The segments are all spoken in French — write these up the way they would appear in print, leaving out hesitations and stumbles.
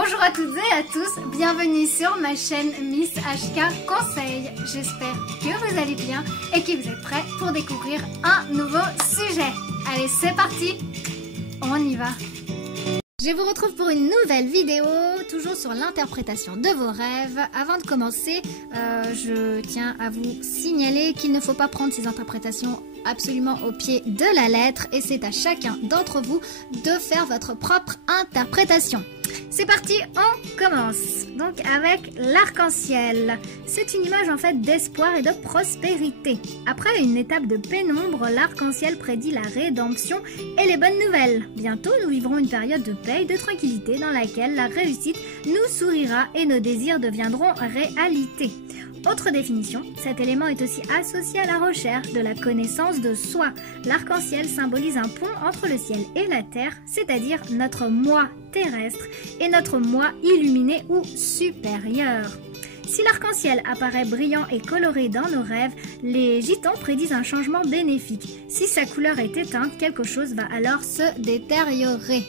Bonjour à toutes et à tous, bienvenue sur ma chaîne Miss HK Conseil. J'espère que vous allez bien et que vous êtes prêts pour découvrir un nouveau sujet. Allez, c'est parti, on y va. Je vous retrouve pour une nouvelle vidéo, toujours sur l'interprétation de vos rêves. Avant de commencer, je tiens à vous signaler qu'il ne faut pas prendre ces interprétations absolument au pied de la lettre et c'est à chacun d'entre vous de faire votre propre interprétation. C'est parti, on commence. Donc avec l'arc-en-ciel. C'est une image en fait d'espoir et de prospérité. Après une étape de pénombre, l'arc-en-ciel prédit la rédemption et les bonnes nouvelles. Bientôt, nous vivrons une période de paix et de tranquillité dans laquelle la réussite nous sourira et nos désirs deviendront réalité. Autre définition, cet élément est aussi associé à la recherche de la connaissance de soi. L'arc-en-ciel symbolise un pont entre le ciel et la terre, c'est-à-dire notre moi terrestre et notre moi illuminé ou supérieur. Si l'arc-en-ciel apparaît brillant et coloré dans nos rêves, les gitans prédisent un changement bénéfique. Si sa couleur est éteinte, quelque chose va alors se détériorer.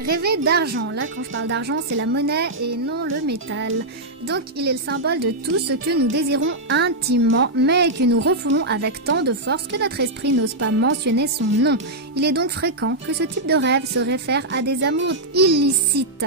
Rêver d'argent, là quand je parle d'argent c'est la monnaie et non le métal. Donc il est le symbole de tout ce que nous désirons intimement mais que nous refoulons avec tant de force que notre esprit n'ose pas mentionner son nom. Il est donc fréquent que ce type de rêve se réfère à des amours illicites.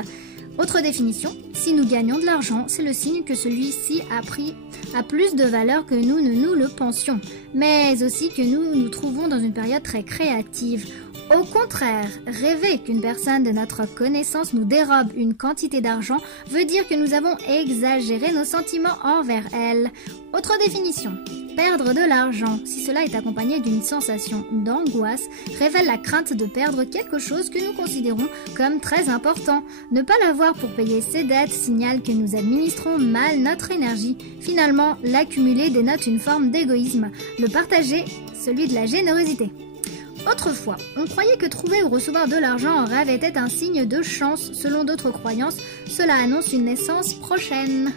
Autre définition, si nous gagnons de l'argent, c'est le signe que celui-ci a plus de valeur que nous ne nous le pensions, mais aussi que nous nous trouvons dans une période très créative. Au contraire, rêver qu'une personne de notre connaissance nous dérobe une quantité d'argent veut dire que nous avons exagéré nos sentiments envers elle. Autre définition, perdre de l'argent, si cela est accompagné d'une sensation d'angoisse, révèle la crainte de perdre quelque chose que nous considérons comme très important. Ne pas l'avoir pour payer ses dettes signale que nous administrons mal notre énergie. Finalement, l'accumuler dénote une forme d'égoïsme, le partager, celui de la générosité. Autrefois, on croyait que trouver ou recevoir de l'argent en rêve était un signe de chance. Selon d'autres croyances, cela annonce une naissance prochaine.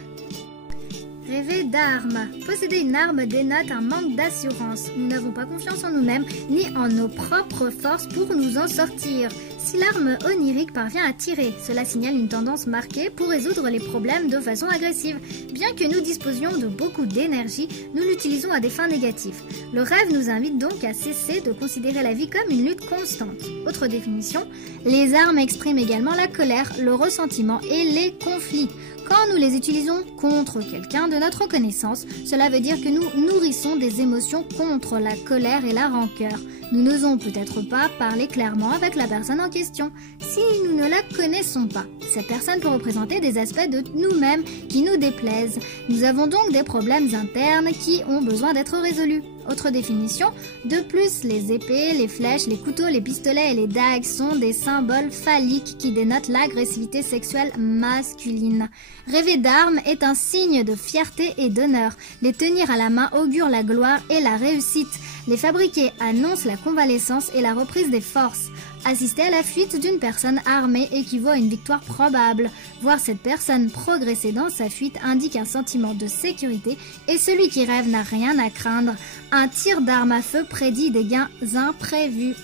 Rêver d'armes. Posséder une arme dénote un manque d'assurance. Nous n'avons pas confiance en nous-mêmes ni en nos propres forces pour nous en sortir. Si l'arme onirique parvient à tirer, cela signale une tendance marquée pour résoudre les problèmes de façon agressive. Bien que nous disposions de beaucoup d'énergie, nous l'utilisons à des fins négatives. Le rêve nous invite donc à cesser de considérer la vie comme une lutte constante. Autre définition, les armes expriment également la colère, le ressentiment et les conflits. Quand nous les utilisons contre quelqu'un de notre connaissance, cela veut dire que nous nourrissons des émotions contre la colère et la rancœur. Nous n'osons peut-être pas parler clairement avec la personne en question si nous ne la connaissons pas. Cette personne peut représenter des aspects de nous-mêmes qui nous déplaisent. Nous avons donc des problèmes internes qui ont besoin d'être résolus. Autre définition, de plus, les épées, les flèches, les couteaux, les pistolets et les dagues sont des symboles phalliques qui dénotent l'agressivité sexuelle masculine. Rêver d'armes est un signe de fierté et d'honneur. Les tenir à la main augure la gloire et la réussite. Les fabriquer annonce la convalescence et la reprise des forces. Assister à la fuite d'une personne armée équivaut à une victoire probable. Voir cette personne progresser dans sa fuite indique un sentiment de sécurité et celui qui rêve n'a rien à craindre. Un tir d'arme à feu prédit des gains imprévus.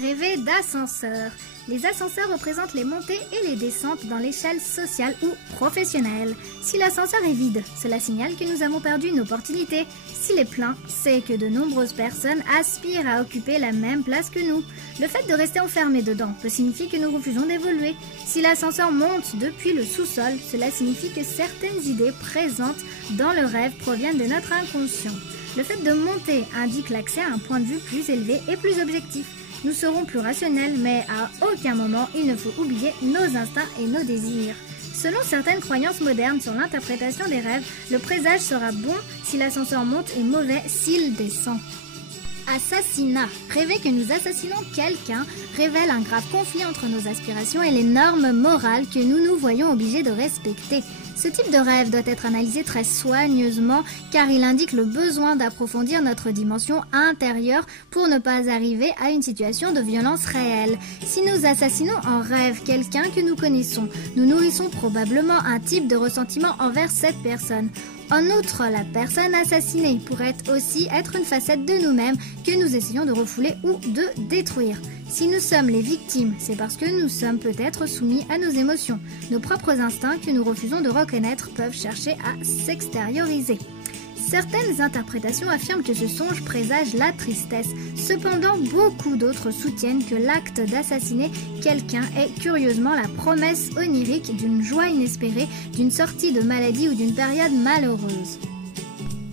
Rêver d'ascenseur. Les ascenseurs représentent les montées et les descentes dans l'échelle sociale ou professionnelle. Si l'ascenseur est vide, cela signale que nous avons perdu une opportunité. S'il est plein, c'est que de nombreuses personnes aspirent à occuper la même place que nous. Le fait de rester enfermé dedans peut signifier que nous refusons d'évoluer. Si l'ascenseur monte depuis le sous-sol, cela signifie que certaines idées présentes dans le rêve proviennent de notre inconscient. Le fait de monter indique l'accès à un point de vue plus élevé et plus objectif. Nous serons plus rationnels, mais à aucun moment il ne faut oublier nos instincts et nos désirs. Selon certaines croyances modernes sur l'interprétation des rêves, le présage sera bon si l'ascenseur monte et mauvais s'il descend. Assassinat. Rêver que nous assassinons quelqu'un révèle un grave conflit entre nos aspirations et les normes morales que nous nous voyons obligés de respecter. Ce type de rêve doit être analysé très soigneusement car il indique le besoin d'approfondir notre dimension intérieure pour ne pas arriver à une situation de violence réelle. Si nous assassinons en rêve quelqu'un que nous connaissons, nous nourrissons probablement un type de ressentiment envers cette personne. En outre, la personne assassinée pourrait aussi être une facette de nous-mêmes que nous essayons de refouler ou de détruire. Si nous sommes les victimes, c'est parce que nous sommes peut-être soumis à nos émotions. Nos propres instincts que nous refusons de reconnaître peuvent chercher à s'extérioriser. Certaines interprétations affirment que ce songe présage la tristesse. Cependant, beaucoup d'autres soutiennent que l'acte d'assassiner quelqu'un est curieusement la promesse onirique d'une joie inespérée, d'une sortie de maladie ou d'une période malheureuse.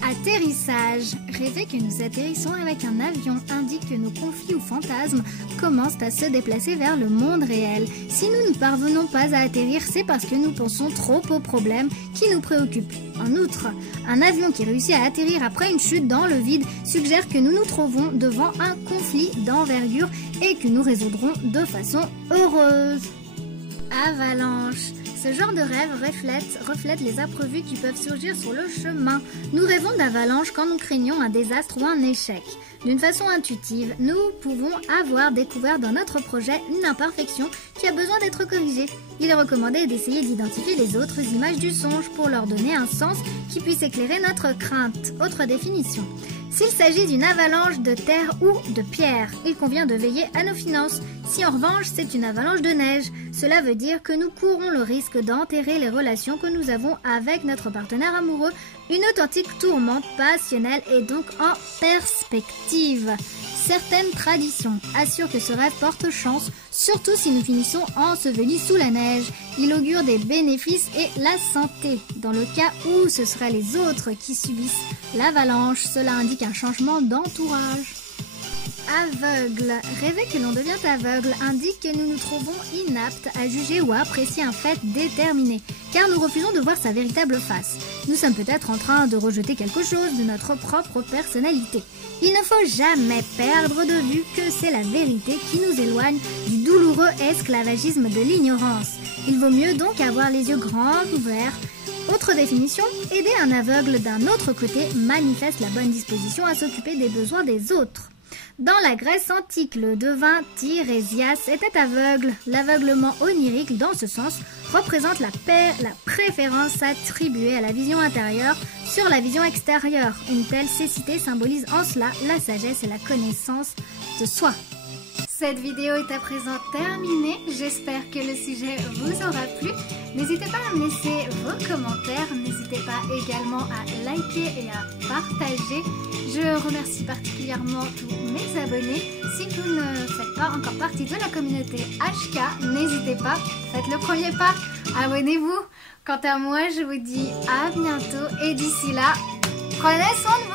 Atterrissage. Rêver que nous atterrissons avec un avion indique que nos conflits ou fantasmes commencent à se déplacer vers le monde réel. Si nous ne parvenons pas à atterrir, c'est parce que nous pensons trop aux problèmes qui nous préoccupent. En outre, un avion qui réussit à atterrir après une chute dans le vide suggère que nous nous trouvons devant un conflit d'envergure et que nous résoudrons de façon heureuse. Avalanche. Ce genre de rêve reflète les imprévus qui peuvent surgir sur le chemin. Nous rêvons d'avalanche quand nous craignons un désastre ou un échec. D'une façon intuitive, nous pouvons avoir découvert dans notre projet une imperfection qui a besoin d'être corrigée. Il est recommandé d'essayer d'identifier les autres images du songe pour leur donner un sens qui puisse éclairer notre crainte. Autre définition. S'il s'agit d'une avalanche de terre ou de pierre, il convient de veiller à nos finances. Si en revanche c'est une avalanche de neige, cela veut dire que nous courons le risque d'enterrer les relations que nous avons avec notre partenaire amoureux. Une authentique tourmente passionnelle est donc en perspective. Certaines traditions assurent que ce rêve porte chance, surtout si nous finissons ensevelis sous la neige. Il augure des bénéfices et la santé. Dans le cas où ce seraient les autres qui subissent l'avalanche, cela indique un changement d'entourage. Aveugle. Rêver que l'on devient aveugle indique que nous nous trouvons inaptes à juger ou à apprécier un fait déterminé, car nous refusons de voir sa véritable face. Nous sommes peut-être en train de rejeter quelque chose de notre propre personnalité. Il ne faut jamais perdre de vue que c'est la vérité qui nous éloigne du douloureux esclavagisme de l'ignorance. Il vaut mieux donc avoir les yeux grands ouverts. Autre définition, aider un aveugle d'un autre côté manifeste la bonne disposition à s'occuper des besoins des autres. Dans la Grèce antique, le devin Tirésias était aveugle. L'aveuglement onirique, dans ce sens, représente la préférence attribuée à la vision intérieure sur la vision extérieure. Une telle cécité symbolise en cela la sagesse et la connaissance de soi. Cette vidéo est à présent terminée. J'espère que le sujet vous aura plu. N'hésitez pas à me laisser vos commentaires. N'hésitez pas également à liker et à partager. Je remercie particulièrement tous mes abonnés. Si vous ne faites pas encore partie de la communauté HK, n'hésitez pas, faites le premier pas. Abonnez-vous. Quant à moi, je vous dis à bientôt et d'ici là, prenez soin de vous.